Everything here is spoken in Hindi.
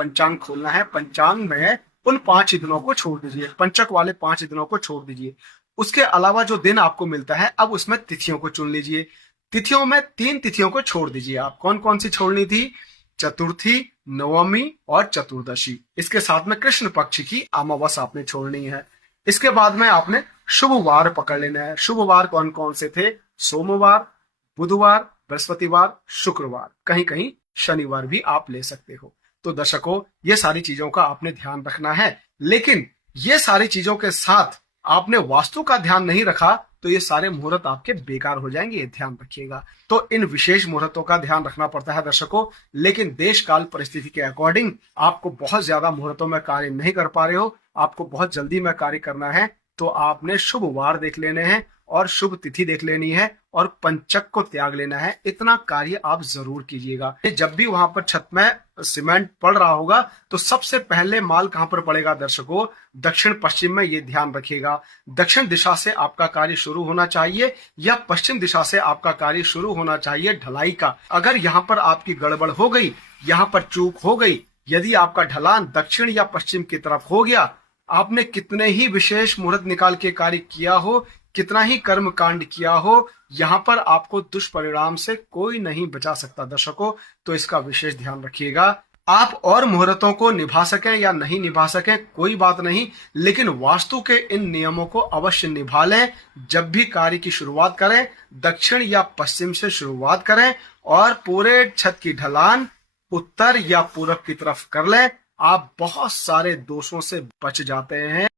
पंचांग खोलना है, पंचांग में उन 5 दिनों को छोड़ दीजिए, पंचक वाले 5 दिनों को छोड़ दीजिए। उसके अलावा जो दिन आपको मिलता है, अब उसमें तिथियों को चुन लीजिए। तिथियों में 3 तिथियों को छोड़ दीजिए। आप कौन कौन सी छोड़नी थी? चतुर्थी, नवमी और चतुर्दशी। इसके साथ में कृष्ण पक्ष की अमावस्या आपने छोड़नी है। इसके बाद में आपने शुभ वार पकड़ लेना है। शुभ वार कौन कौन से थे? सोमवार, बुधवार, बृहस्पतिवार, शुक्रवार, कहीं कहीं शनिवार भी आप ले सकते हो। तो दर्शकों, ये सारी चीजों का आपने ध्यान रखना है, लेकिन ये सारी चीजों के साथ आपने वास्तु का ध्यान नहीं रखा तो ये सारे मुहूर्त आपके बेकार हो जाएंगे, ये ध्यान रखिएगा। तो इन विशेष मुहूर्तों का ध्यान रखना पड़ता है दर्शकों, लेकिन देश काल परिस्थिति के अकॉर्डिंग आपको बहुत ज्यादा मुहूर्तों में कार्य नहीं कर पा रहे हो, आपको बहुत जल्दी में कार्य करना है, तो आपने शुभ वार देख लेने हैं और शुभ तिथि देख लेनी है और पंचक को त्याग लेना है। इतना कार्य आप जरूर कीजिएगा। जब भी वहां पर छत में सीमेंट पड़ रहा होगा तो सबसे पहले माल कहां पर पड़ेगा दर्शकों? दक्षिण पश्चिम में, ये ध्यान रखिएगा। दक्षिण दिशा से आपका कार्य शुरू होना चाहिए या पश्चिम दिशा से आपका कार्य शुरू होना चाहिए ढलाई का। अगर यहाँ पर आपकी गड़बड़ हो गई, यहाँ पर चूक हो गई, यदि आपका ढलान दक्षिण या पश्चिम की तरफ हो गया, आपने कितने ही विशेष मुहूर्त निकाल के कार्य किया हो, कितना ही कर्म कांड किया हो, यहाँ पर आपको दुष्परिणाम से कोई नहीं बचा सकता दर्शकों। तो इसका विशेष ध्यान रखिएगा। आप और मुहूर्तों को निभा सकें या नहीं निभा सकें कोई बात नहीं, लेकिन वास्तु के इन नियमों को अवश्य निभा लें। जब भी कार्य की शुरुआत करें, दक्षिण या पश्चिम से शुरुआत करें और पूरे छत की ढलान उत्तर या पूरब की तरफ कर लें। आप बहुत सारे दोषों से बच जाते हैं।